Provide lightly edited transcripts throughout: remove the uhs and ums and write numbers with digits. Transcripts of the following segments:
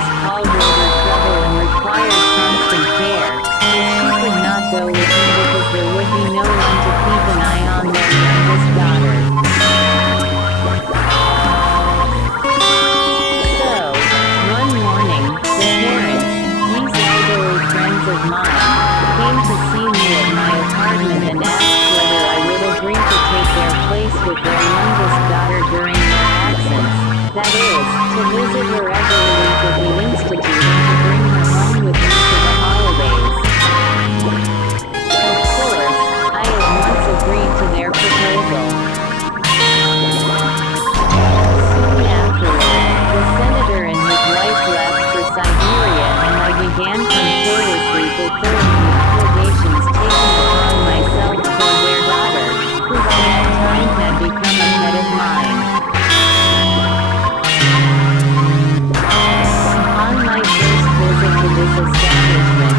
was called over trouble and required constant care, but she could not go with me because there would be no one to keep an eye on their youngest daughter. So, one morning, the parents, these elderly friends of mine, came to see me at my apartment and asked whether I would agree to take their place with their youngest daughter during their absence, that is, to visit her regularly at the institute and to bring her home with me for the holidays. Of course, I at once agreed to their proposal. Soon afterward, the senator and his wife left for Siberia and I began punctiliously fulfilling the obligations taken upon myself toward their daughter, who by that time had become a pet of mine. On my first visit to this establishment,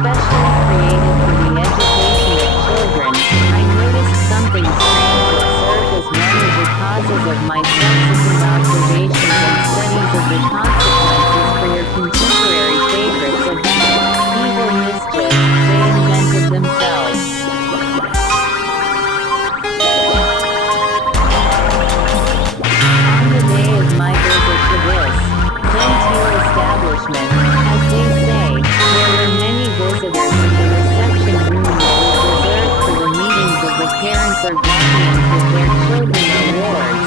specially created for the education of children, I noticed something strange that served as one of the causes of my subsequent observations and studies of the consequences for your contemporary favorites of that evil mischief they invented themselves. On the day of my visit to this genteel establishment, as they say, there were many visitors in the reception room that was reserved for the meetings of the parents or guardians with their children or wards.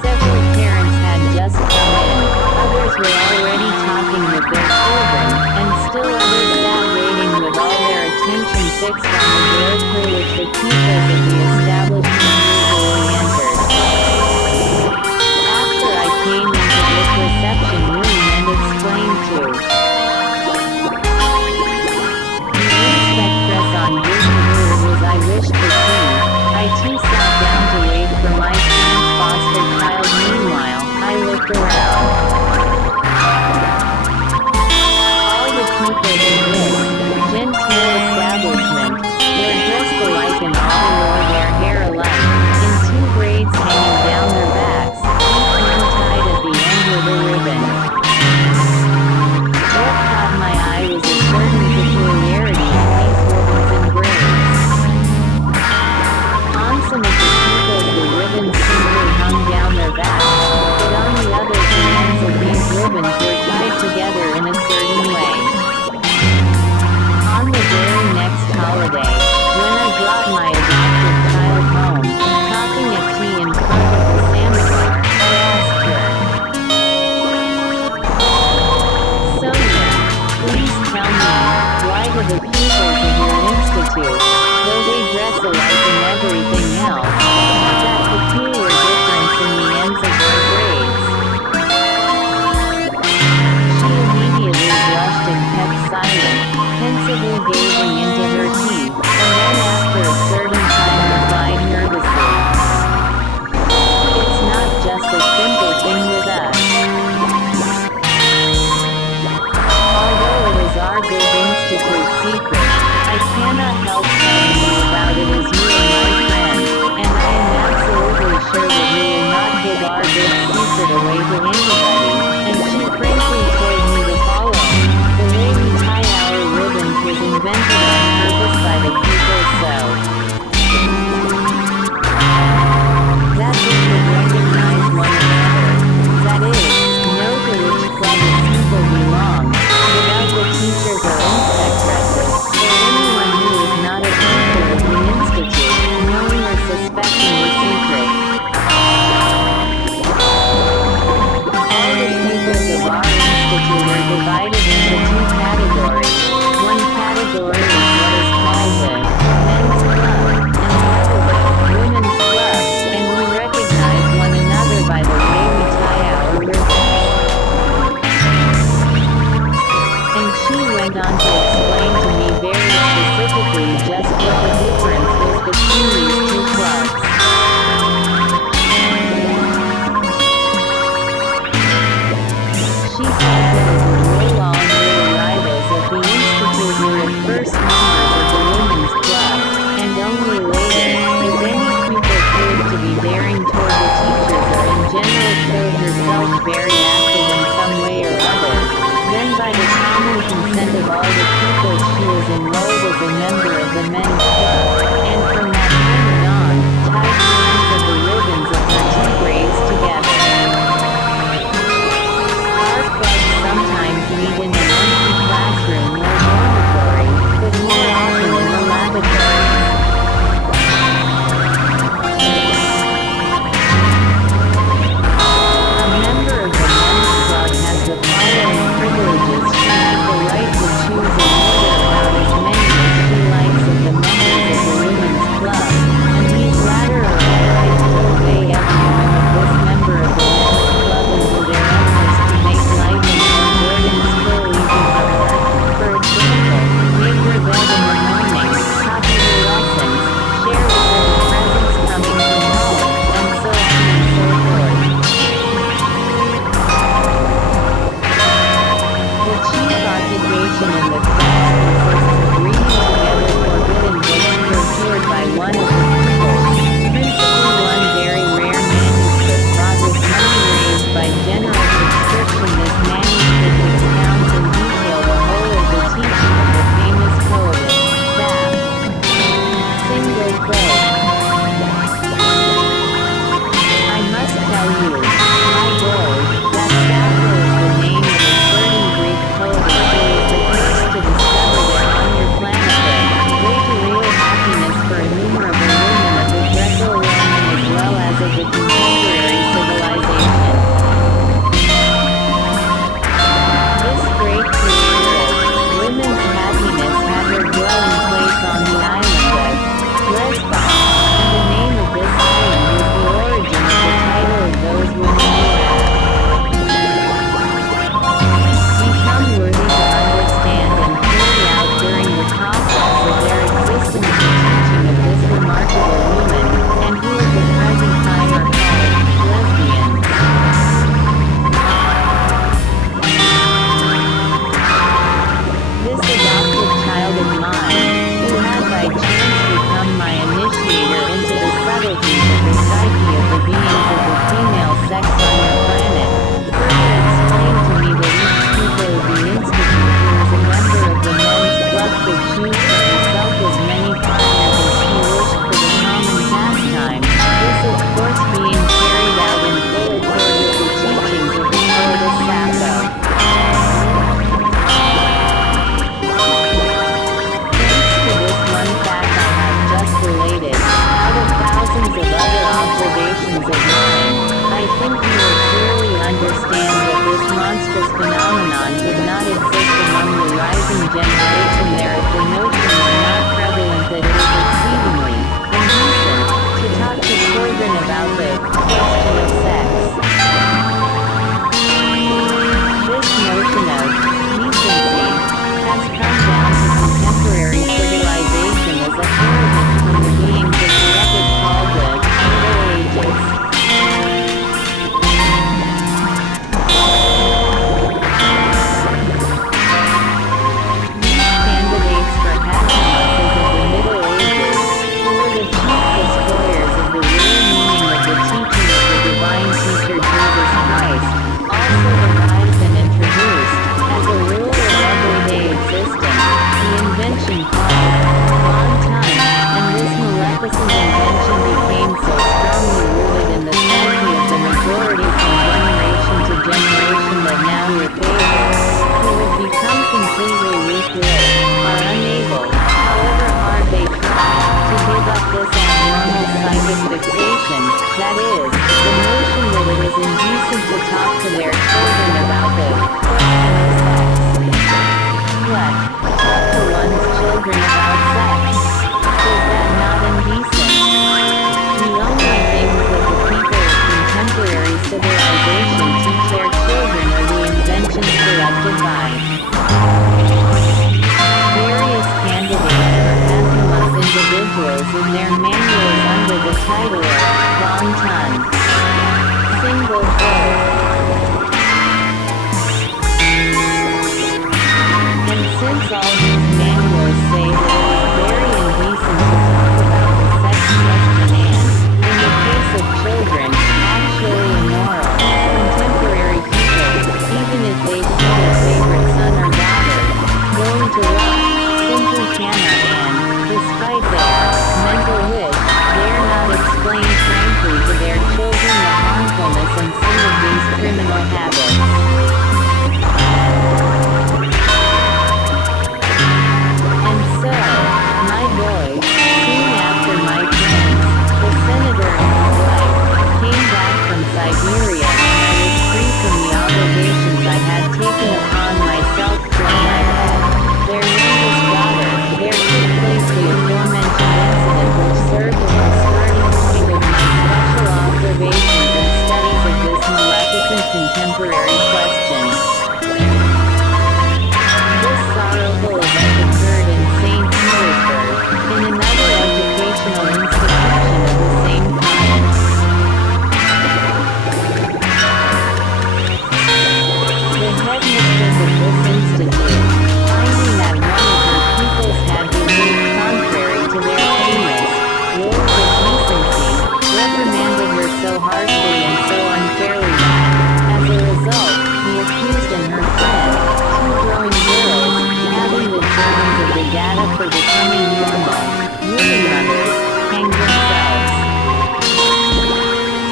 Several parents had just come in, others were already talking with their children, and still others sat waiting with all their attention fixed on the door through which the keepers of the establishment usually entered. After I came into this reception room and explained to the inspectress on which was I wished to see, I too sat down to wait for my parents' foster child. Meanwhile, I looked around. All the people in this genteel establishment were dressed alike and all wore their hair alike, in two braids hanging down their backs, each one tied at the end with a ribbon. What caught my eye was a certain peculiarity in these ribbons and braids. On some of the people the ribbons simply hung down their backs, but on the others the ends of these ribbons were tied together in a certain way. On the very next holiday, when I brought my adopted child home, talking at tea in front of the sandbar, I asked her, "Sonia, please tell me, why do the pupils of your institute, though they dress alike in everything else, have that peculiar difference in the ends of their braids?" She immediately blushed and kept silent, pensively gazing into her tea, and then after a certain time replied nervously, "It's not just a simple thing with us. Although it is our big institute secret, I cannot help telling you about it as you are my friend, and I am absolutely sure that you will not give our big secret away to anybody," and she frankly told me the following: "The way we tie our ribbons was invented on purpose by the people so that we could recognize one another, that is, know to which club of people belong, without the teachers or inspectresses, or anyone who is not a pupil of the institute, knowing or suspecting the secret. All the pupils of our institute are divided into two categories. One category is what is called the men's club, and the other the women's club, and we recognize one another by the way we tie our ribbons." And she went on to explain to me very specifically just what the difference was between these two clubs. She said that as a rule all new arrivals at the institute were at first members of the women's club, and only later, if any pupil proved to be daring toward the teachers or in general showed herself very active in some way or other, the men's club, and from that moment on, tied the ends of the ribbons of her two braids together. Our clubs sometimes meet in an empty classroom or dormitory, but more often in the lavatories. A member of the men's club has the following privileges. She has the right to choose and order about as many as she likes of the members of the women's club, and these latter are obliged to obey every whim of this member of the men's club and do their utmost to make life and her burdens full easy for her. For example, make her bed in the morning, copy her lessons, share with her the presents coming from home, and so on and so forth. The chief occupation in the class consists of reading together forbidden books procured by one of the pupils, principally one very rare manuscript bought with money raised by general subscription. This manuscript expounds in detail the whole of the teaching of the famous poetess, Sap. Single quote. I must tell you, my boy, that Sappho is the name of a certain Greek poetess who is the first to discover that on your planet way to real happiness for innumerable women of the Greco-Roman as well as of the contemporary civilization. This great creator of women's happiness had her dwelling place on the island of Lesbos, and the name of this island was the origin of the title of those women who have become worthy to understand and carry out during the process of their existence the teaching of this remarkable woman, and who at the present time are called lesbians. This adopted child of mine, who had by chance become my initiator into the subtleties of the psyche of the beings of the female sex on your planet, further explained to me that each pupil of the institute who is a member of the men's club could choose for herself as many partners as she wished for the common pastime, this of course being carried out in full accord with the teachings of the poetess Sappho. Thanks to this one fact I have just related, out of thousands of other observations of mine, I think you will clearly understand that this monstrous phenomenon could not exist among the rising generation. There is the notion were not prevalent that it is exceedingly indecent to talk to children about the question of sex. This notion of decency has come down to contemporary civilization as a heritage from the beings of the epoch called the Middle Ages. These candidates for Happiness of the Middle Ages, who were the chief destroyers of the real meaning of the teaching of the divine teacher Jesus Christ, also devised and introduced, as a rule of everyday existence, the invention called avant-garde, and this maleficent invention became so strongly rooted in the psyche of the majority from generation to generation that now your favorites, who have become completely weak-willed, are unable, however hard they try, to give up this abnormal psychic fixation, that is, the notion that it is indecent to talk to their children about the question of sex. What? Talk to one's children about sex? Is that not indecent? The only things that the people of contemporary civilization teach their children are the inventions selected by various candidates for happiness individuals in their manuals under the title of Bon-Ton. Single quote. And since all these manuals say that it is very indecent to talk about the sex question and, in the case of children, actually immoral, contemporary people, even if they see their favorite son or daughter going to rock, simply cannot and, contemporary questions. This sorrowful event occurred in St. Petersburg, in another educational institution of the same kind. The headmistress of this institute, finding that one of her pupils had behaved contrary to their famous rules of decency, reprimanded her so harshly and so unfairly that, as a result, the accused and her friend, two growing girls, having the germs of the data for becoming normal, really mothers, hanged themselves.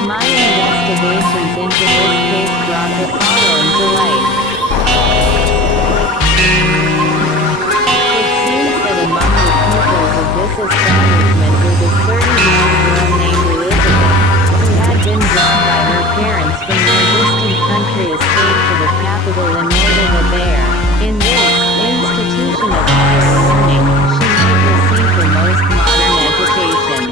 My investigations into this case brought the following to light. It seems that among the pupils of this establishment was a certain young girl named Elizabeth, who had been drawn by her parents from their distant country estate to the capital in order that there, in this institution of higher learning, she might receive the most modern education.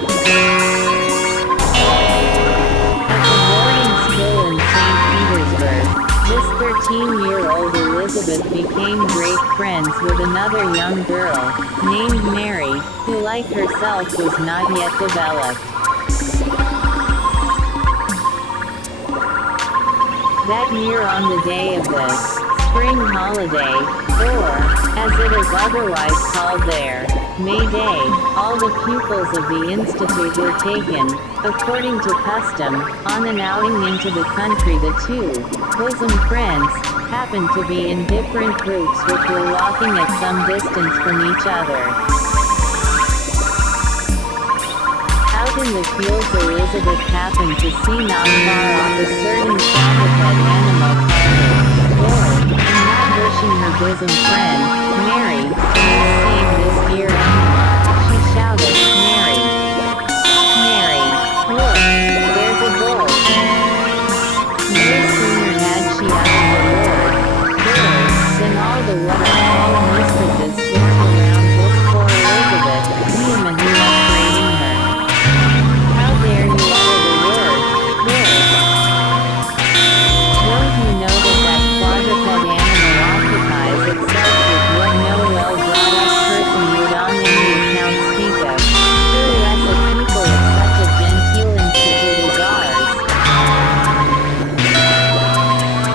At the boarding school in St. Petersburg, this 13-year-old Elizabeth became great friends with another young girl, named Mary, who like herself was not yet developed. That year on the day of the spring holiday, or, as it is otherwise called there, May Day, all the pupils of the institute were taken, according to custom, on an outing into the country. The two bosom friends happened to be in different groups which were walking at some distance from each other. Out in the fields Elizabeth happened to see not far off a certain quadruped animal called a bull, and not wishing her bosom friend, Mary, seeing this dear animal, she shouted, "Mary! Mary! Look! There's a bull!" No sooner had she uttered the word, "bull," than all the what I call mistresses swarmed around this poor Elizabeth, vehemently upbraiding her. "How dare you utter the word, bull? Don't you know that quadruped animal occupies itself with what no well-brought-up person would on any account speak of, still less a people of such a genteel institute as ours?"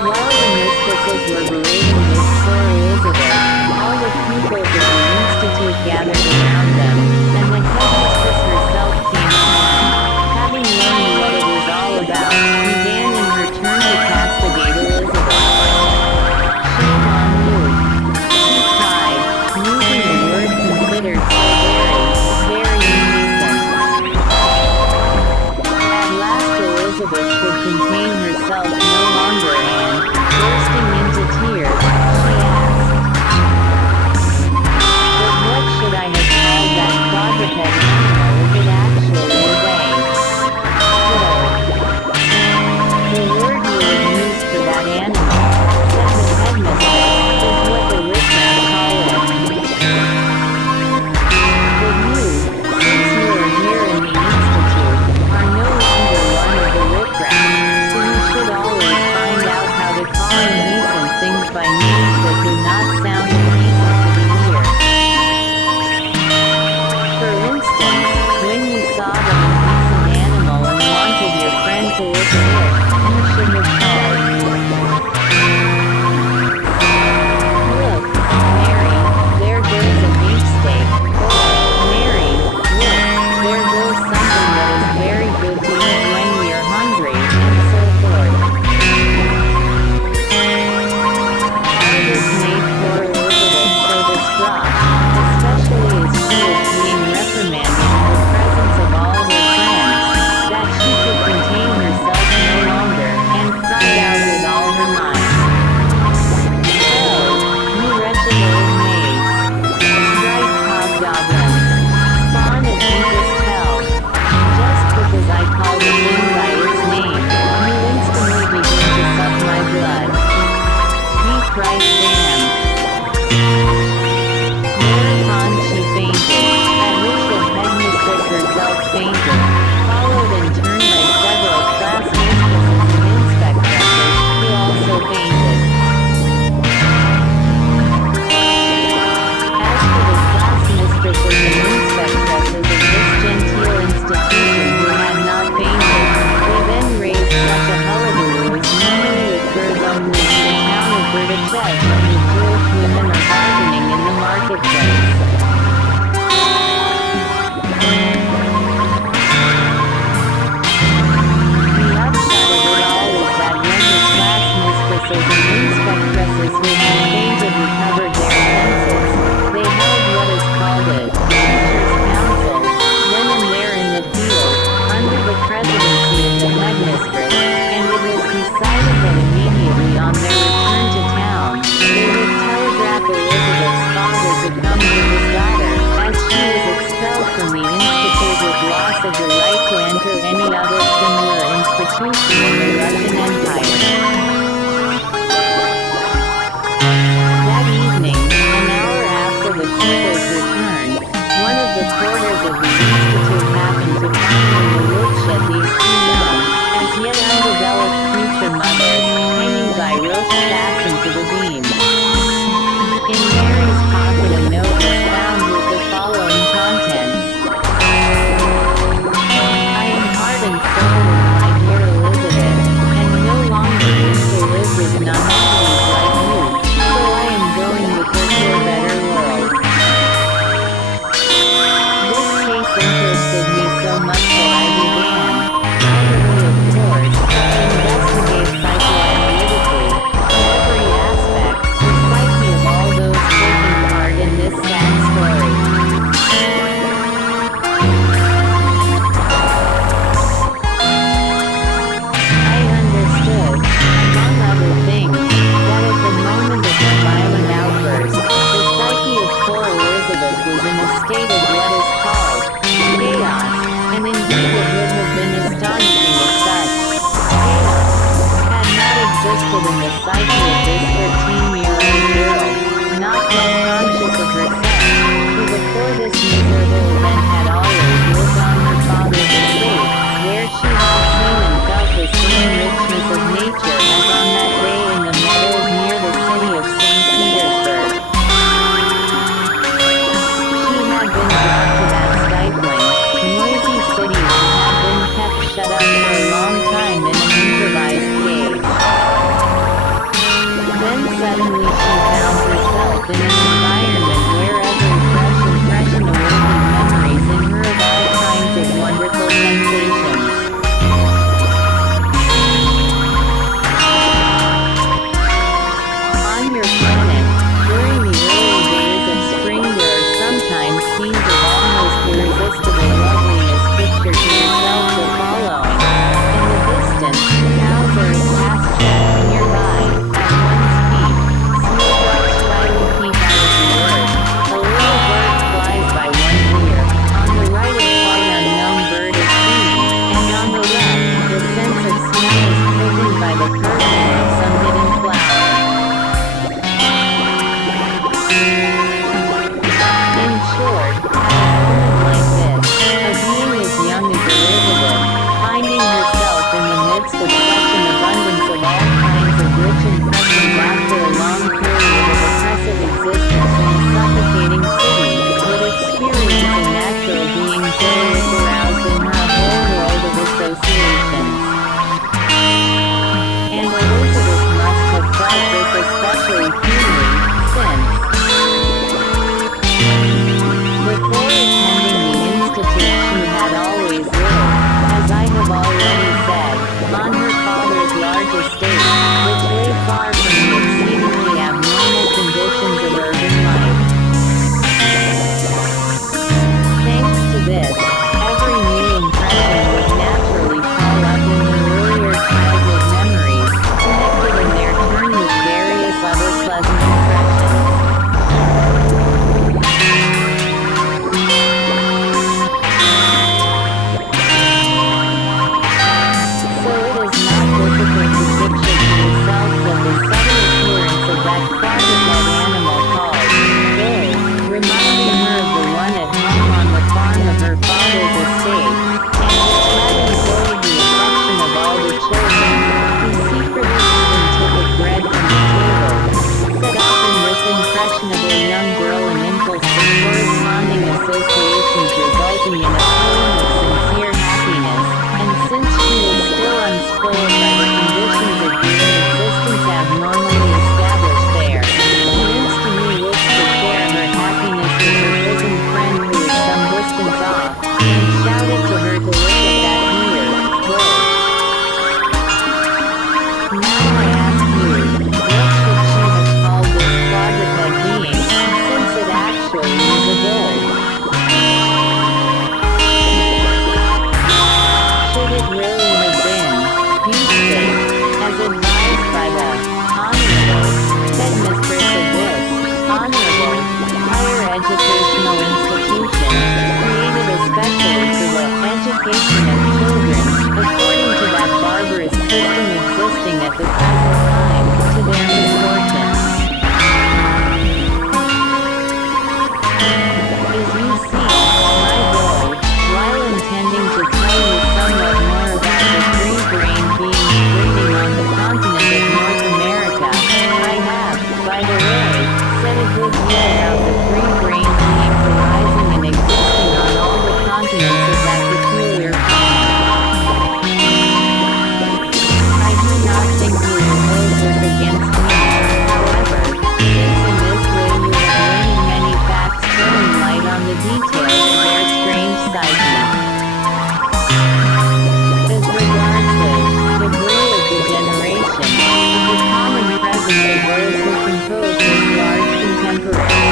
While the mistresses were berating this poor Elizabeth, all the pupils of the institute gathered around them, and the headmistress herself came along, having learned what it was all about, began in her turn to castigate Elizabeth. "Shame on you!" she cried, using a word considered so very indecent. At last Elizabeth could contain herself no longer and, bursting into tears, she asked, "But what should I have the chest when the Jewish women are bargaining in the marketplace. The upshot of it all is that when the class mistresses and inspectresses who had faintly covered their fences, they held what is called a teacher's council, then and there in the field, under the presidency of the headmistress, and it was decided that immediately on their return to town, they would telegraph Elizabeth's father to come with his daughter, as she was expelled from the institute with loss of the right to enter any other similar institution in the Russian Empire. That evening, an hour after the pupils returned, one of the porters of the institute happened to find in the woodshed these two young, as yet undeveloped creature mothers, hanging by ropes fastened to the beam. In Mary's pocket a note was found with the following contents. I am heart and soul with my dear Elizabeth, and no longer wish to live with nonentities like you, so I am going with her to a better world. This case interested me so much that I began, privately of course, to investigate psychoanalytically, in every aspect, the psyche of all those taking part in this sad story. I understood, among other things, that at the moment of the violent outburst, the psyche of poor Elizabeth was in a state of what is called chaos, and indeed it would have been astonishing if such chaos had not existed in the psyche of this 13-year-old girl, not yet conscious of her sex, who before this miserable event had always lived on her father's estate, where she had seen and felt the same richness of nature as on that day in the meadows near the city of St. Petersburg. She had been brought to that stifling, noisy city and had been kept shut up for a long time in an improvised cage. Then suddenly she found herself in an environment where every fresh impression awakened memories in her of all kinds of wonderful sensations. On your planet, during the early days of spring there are sometimes scenes of almost irresistible loveliness. Picture to yourself the following. In the distance, cows are at pasture, nearby, at one's feet, snowdrops shyly peep out of the presence of those who compose this large contemporary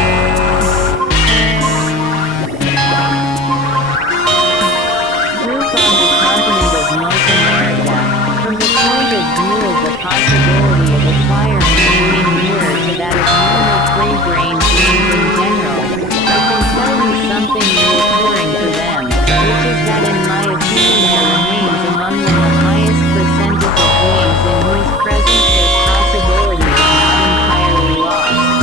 group on the continent of North America. From the point of view of the possibility of acquiring a meaning nearer to that of normal free-brain beings in general, I can tell you something reassuring for them, which is that in my opinion there remains among them the highest percentage of beings in whose presence this possibility is not entirely lost.